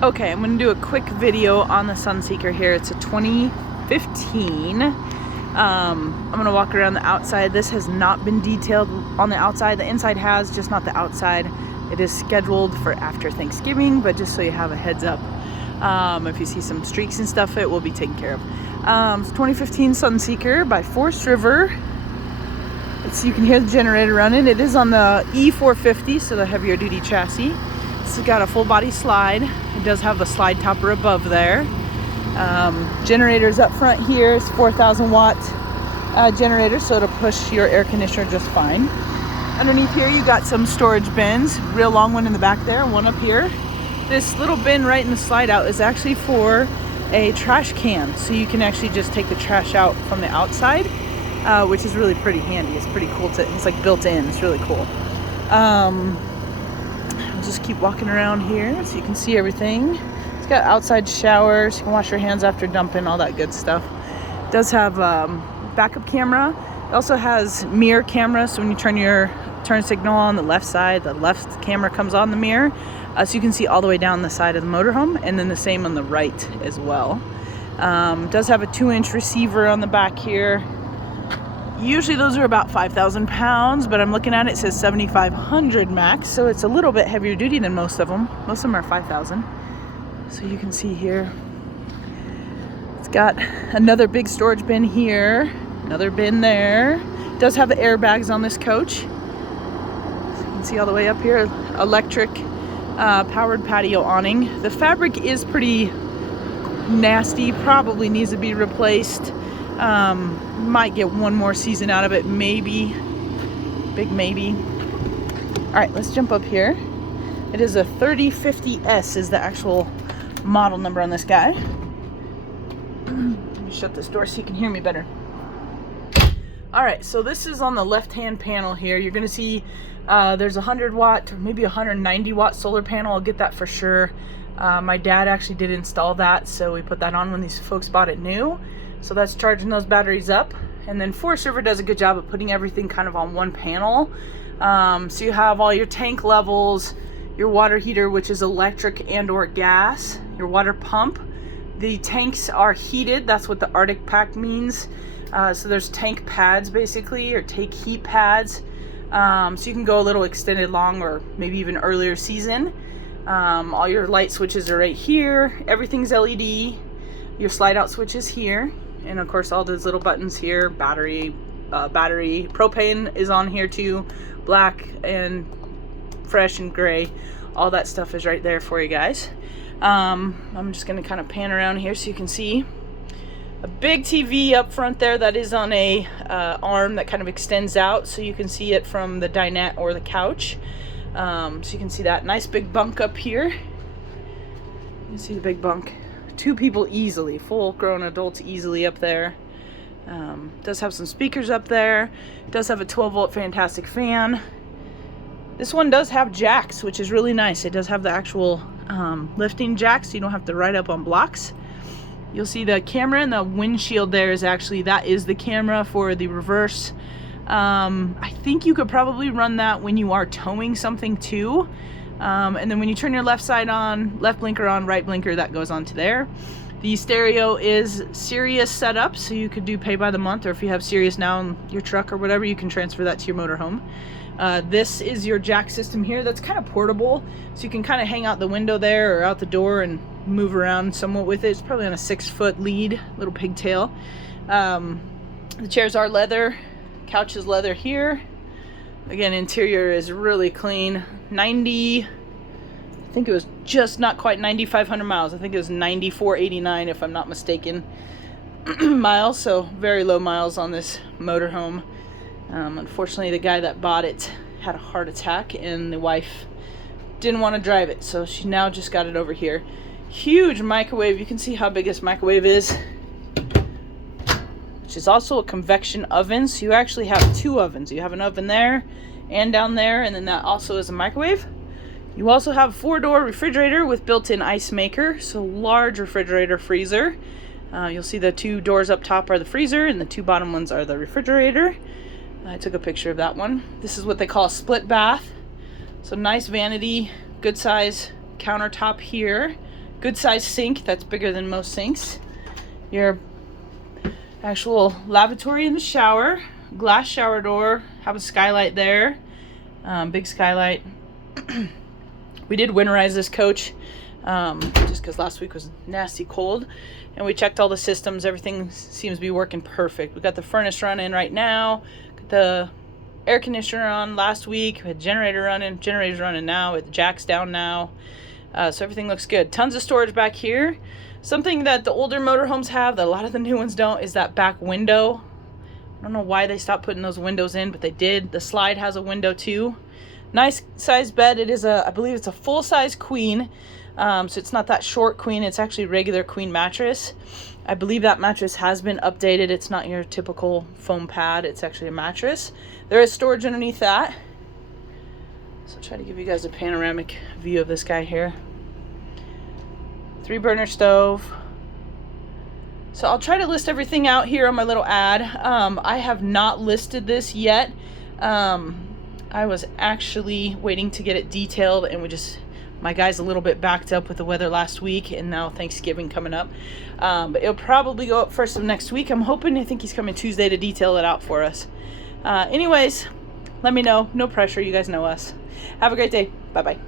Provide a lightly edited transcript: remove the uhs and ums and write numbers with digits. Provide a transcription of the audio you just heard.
Okay, I'm going to do a quick video on the Sunseeker here. It's a 2015. I'm going to walk around the outside. This has not been detailed on the outside. The inside has, just not the outside. It is scheduled for after Thanksgiving, but just so you have a heads up. If you see some streaks and stuff, it will be taken care of. It's 2015 Sunseeker by Forest River. You can hear the generator running. It is on the E450, so the heavier duty chassis. It's got a full body slide. It does have a slide topper above there. Generators up front here. It's 4,000 watt generator, so it'll push your air conditioner just fine. Underneath here you got some storage bins. Real long one in the back there, one up here. This little bin right in the slide out is actually for a trash can, so you can actually just take the trash out from the outside, which is really pretty handy. It's pretty cool. It's like built in. It's really cool. I'll just keep walking around here so you can see everything. It's got outside showers. You can wash your hands after dumping, all that good stuff. It does have backup camera. It also has mirror camera, so when you turn your turn signal on the left side, the left camera comes on the mirror, so you can see all the way down the side of the motorhome, and then the same on the right as well. It does have a 2-inch receiver on the back here. Usually those are about 5,000 pounds, but I'm looking at it, it says 7,500 max, so it's a little bit heavier duty than most of them. Most of them are 5,000. So you can see here, it's got another big storage bin here, another bin there. It does have the airbags on this coach. So you can see all the way up here, electric powered patio awning. The fabric is pretty nasty, probably needs to be replaced. Might get one more season out of it, maybe. Big maybe. All right, let's jump up here. It is a 3050S is the actual model number on this guy. Let me shut this door so you can hear me better. All right, so this is on the left-hand panel here. You're gonna see there's a 100 watt, maybe 190 watt solar panel. I'll get that for sure. My dad actually did install that, so we put that on when these folks bought it new. So that's charging those batteries up. And then Forest River does a good job of putting everything kind of on one panel. So you have all your tank levels, your water heater, which is electric and or gas, your water pump. The tanks are heated. That's what the Arctic pack means. So there's tank pads basically, or tank heat pads. So you can go a little extended long or maybe even earlier season. All your light switches are right here. Everything's LED. Your slide out switch is here. And of course all those little buttons here, battery, propane is on here too, black and fresh and gray, all that stuff is right there for you guys. I'm just gonna kind of pan around here so you can see a big TV up front there that is on a arm that kind of extends out so you can see it from the dinette or the couch. So you can see that nice big bunk up here. You can see the big bunk. 2 people easily, full grown adults easily up there. Does have some speakers up there. Does have a 12 volt fantastic fan. This one does have jacks, which is really nice. It does have the actual lifting jacks, so you don't have to ride up on blocks. You'll see the camera in the windshield there is actually, that is the camera for the reverse. I think you could probably run that when you are towing something too. And then when you turn your left side on, left blinker on, right blinker, that goes on to there. The stereo is Sirius setup, so you could do pay by the month, or if you have Sirius now in your truck or whatever, you can transfer that to your motorhome. This is your jack system here. That's kind of portable, so you can kind of hang out the window there or out the door and move around somewhat with it. It's probably on a 6-foot lead, little pigtail. The chairs are leather, couch is leather here. Again, interior is really clean. I think it was just not quite 9,500 miles. I think it was 9,489 if I'm not mistaken miles, so very low miles on this motorhome. Unfortunately, the guy that bought it had a heart attack and the wife didn't want to drive it, so she now just got it over here. Huge microwave. You can see how big this microwave is, which is also a convection oven, so you actually have 2 ovens. You have an oven there and down there, and then that also is a microwave. You also have a 4-door refrigerator with built-in ice maker, so large refrigerator freezer. You'll see the 2 doors up top are the freezer and the 2 bottom ones are the refrigerator. I took a picture of that one. This is what they call a split bath. So nice vanity, good size countertop here. good size sink that's bigger than most sinks. Your actual lavatory and the shower, glass shower door, have a skylight there, big skylight. We did winterize this coach just because last week was nasty cold, and we checked all the systems. Everything seems to be working perfect. We got the furnace running right now, got the air conditioner on last week, we had generators running now, with the jacks down now, so everything looks good. Tons of storage back here. Something that the older motorhomes have that a lot of the new ones don't is that back window. I don't know why they stopped putting those windows in, but they did. The slide has a window too. Nice size bed. It is I believe it's a full size queen, so it's not that short queen, it's actually a regular queen mattress. I believe that mattress has been updated. It's not your typical foam pad, it's actually a mattress. There is storage underneath that. So I'll try to give you guys a panoramic view of this guy here. 3-burner stove. So I'll try to list everything out here on my little ad. I have not listed this yet. I was actually waiting to get it detailed, and my guy's a little bit backed up with the weather last week, and now Thanksgiving coming up. But it'll probably go up first of next week. I'm hoping. I think he's coming Tuesday to detail it out for us. Anyways, let me know. No pressure. You guys know us. Have a great day. Bye-bye.